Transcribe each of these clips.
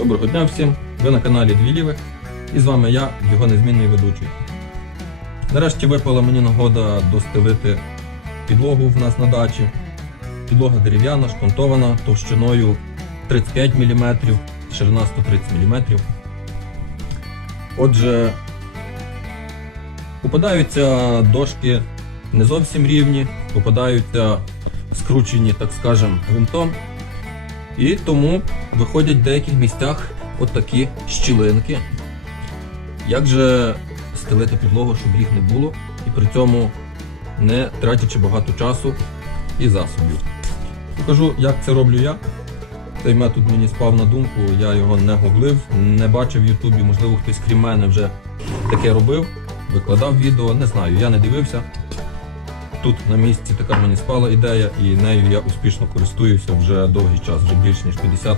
Доброго дня всім! Ви на каналі Дві і з вами я, його незмінний ведучий. Нарешті випала мені нагода достелити підлогу в нас на дачі. Підлога дерев'яна, шпунтована товщиною 35 мм, ширина 130 мм. Отже, попадаються дошки не зовсім рівні, попадаються скручені, так скажем, гвинтом. І тому виходять в деяких місцях от такі щілинки. Як же стелити підлогу, щоб їх не було, і при цьому не тратячи багато часу і засобів. Покажу, як це роблю я. Цей метод мені спав на думку, я його не гуглив, не бачив в Ютубі, можливо, хтось крім мене вже таке робив, викладав відео, не знаю, я не дивився. Тут на місці така мені спала ідея, і нею я успішно користуюся вже довгий час, вже більш ніж 50-60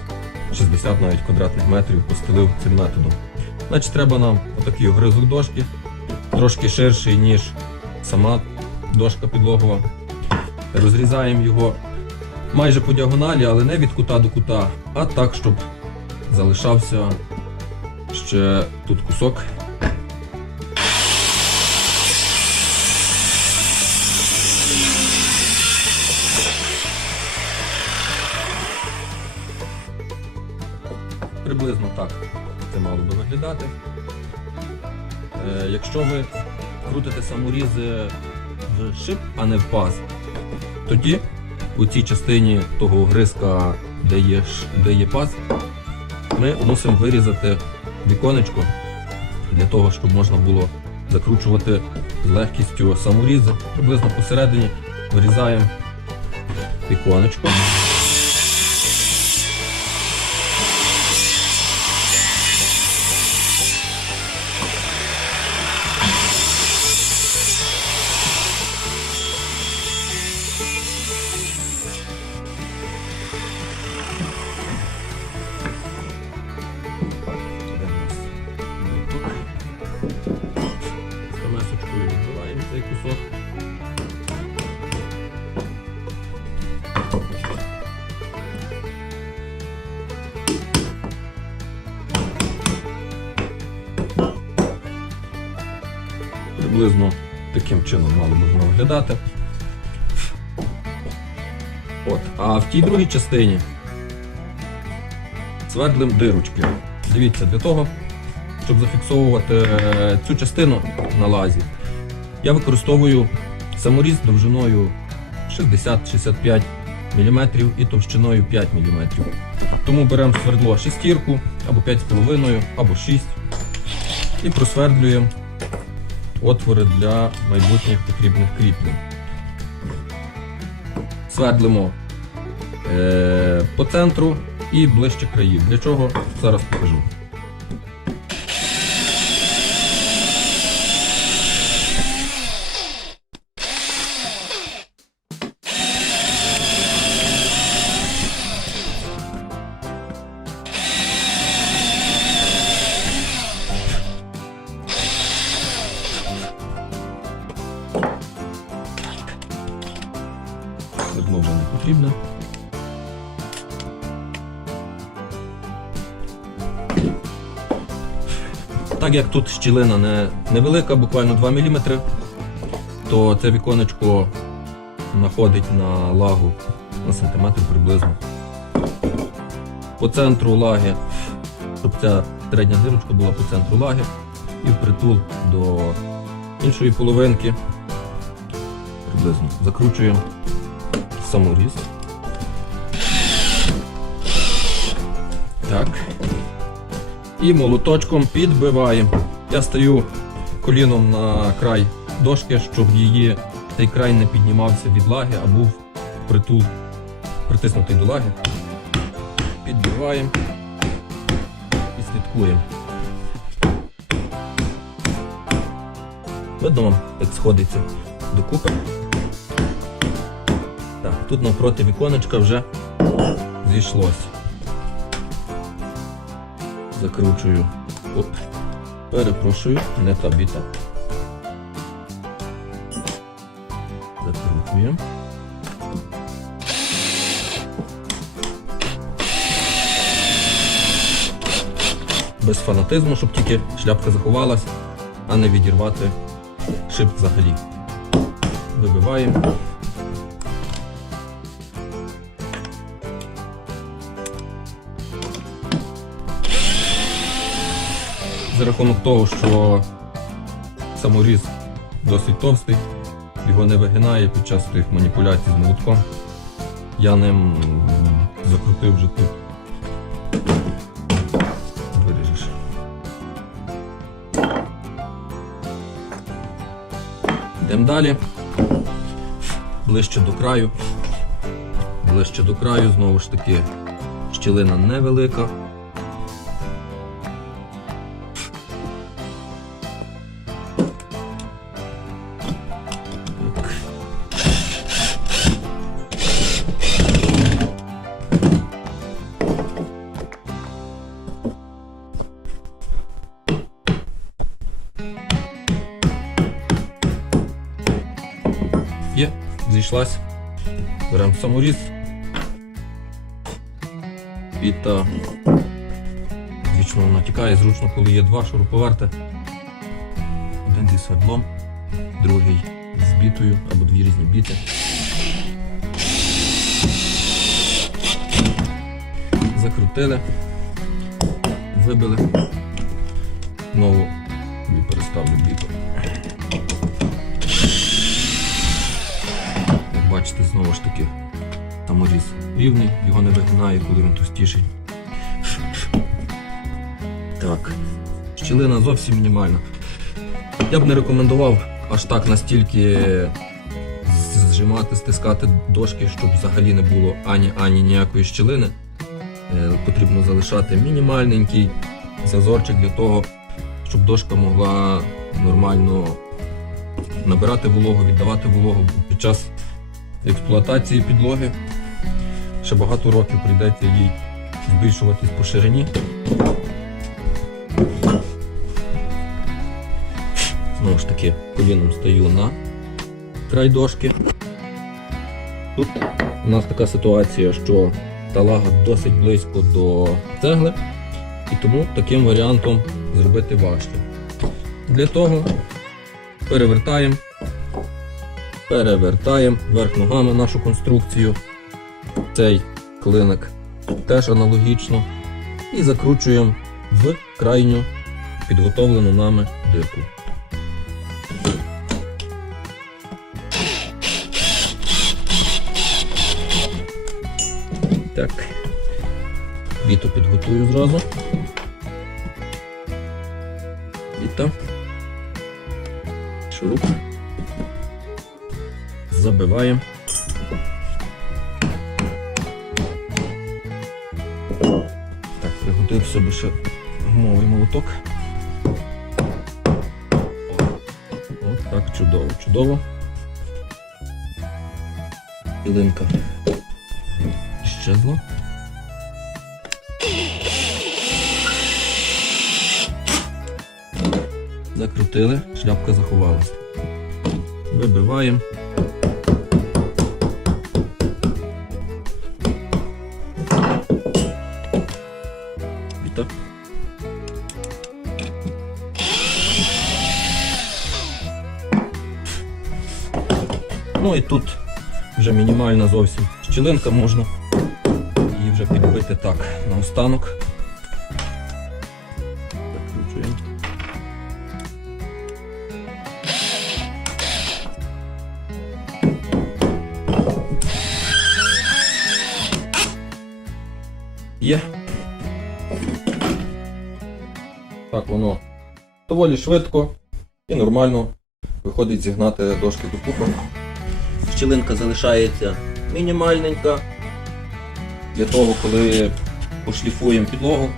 навіть квадратних метрів постелив цим методом. Значить, треба нам отакий огризок дошки, трошки ширший, ніж сама дошка підлогова. Розрізаємо його майже по діагоналі, але не від кута до кута, а так, щоб залишався ще тут кусок. Приблизно так це мало би виглядати. Е, якщо ви крутите саморізи в шип, а не в паз, тоді у цій частині того гризка, де є, де є паз, ми мусимо вирізати віконечко для того, щоб можна було закручувати з легкістю саморізи. Приблизно посередині вирізаємо віконечко. Приблизно таким чином мало би воно виглядати. От. А в тій другій частині свердлим дирочки. Дивіться, для того, щоб зафіксовувати е, цю частину на лазі, я використовую саморіз довжиною 60-65 мм і товщиною 5 мм. Тому беремо свердло шестірку або 5,5, або 6 і просвердлюємо отвори для майбутніх потрібних кріплень. Свердлимо е, по центру і ближче країв. Для чого зараз покажу. Так як тут щілина не, невелика, буквально 2 мм, то це віконечко знаходить на лагу на сантиметр приблизно. По центру лаги, щоб ця середня дирочка була по центру лаги і впритул до іншої половинки. Приблизно закручуємо саморіз. Так. І молоточком підбиваємо. Я стою коліном на край дошки, щоб її цей край не піднімався від лаги, а був притул притиснутий до лаги. Підбиваємо і слідкуємо. Видно вам, як сходиться докупи. Так, тут навпроти віконечка вже зійшлось. Закручую. Оп. Перепрошую, не та біта. Закручуємо. без фанатизму, щоб тільки шляпка заховалась, а не відірвати шип взагалі. Вибиваємо. За рахунок того, що саморіз досить товстий, його не вигинає під час тих маніпуляцій з молотком. Я ним закрутив вже тут. Виріжеш. Йдемо далі. Ближче до краю. Ближче до краю, знову ж таки, щілина невелика. Зійшлась. Беремо саморіз. І та вічно вона тікає, зручно, коли є два шуруповерти. Один зі свердлом, другий з бітою або дві різні біти. Закрутили, вибили. Знову переставлю біту. Бачите, знову ж таки, саморіз рівний, його не вигинає, коли він товстіший. Так, щілина зовсім мінімальна. Я б не рекомендував аж так настільки зжимати, стискати дошки, щоб взагалі не було ані ані ніякої щілини. Е, Потрібно залишати мінімальненький зазорчик для того, щоб дошка могла нормально набирати вологу, віддавати вологу під час експлуатації підлоги. Ще багато років прийдеться їй збільшуватись по ширині. Знову ж таки, коліном стою на край дошки. Тут у нас така ситуація, що талага досить близько до цегли, і тому таким варіантом зробити важче. Для того перевертаємо, перевертаємо вверх ногами нашу конструкцію. Цей клиник теж аналогічно. І закручуємо в крайню підготовлену нами дирку. Так. Віту підготую зразу. Віта. Шуруп. Забиваємо. Так, приготую собі ще гумовий молоток. От так, чудово, чудово. Пілинка щезла. Закрутили, шляпка заховалася. Вибиваємо. Ну і тут вже мінімальна зовсім щілинка можна її вже підбити так наостанок. Закручуємо. Є. Так воно доволі швидко і нормально виходить зігнати дошки докупи. Щілинка залишається мінімальненька. Для того, коли пошліфуємо підлогу,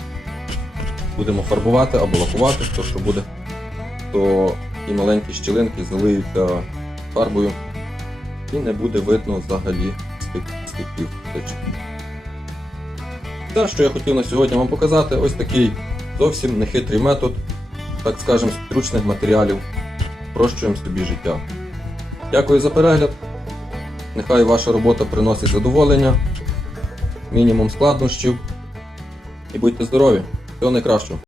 будемо фарбувати або лакувати, то що буде, то і маленькі щілинки залиються фарбою і не буде видно взагалі стик- стиків. Те, що я хотів на сьогодні вам показати, ось такий зовсім нехитрий метод, так скажемо, з підручних матеріалів. Спрощуємо собі життя. Дякую за перегляд. Нехай ваша робота приносить задоволення, мінімум складнощів. І будьте здорові! Всього найкращого!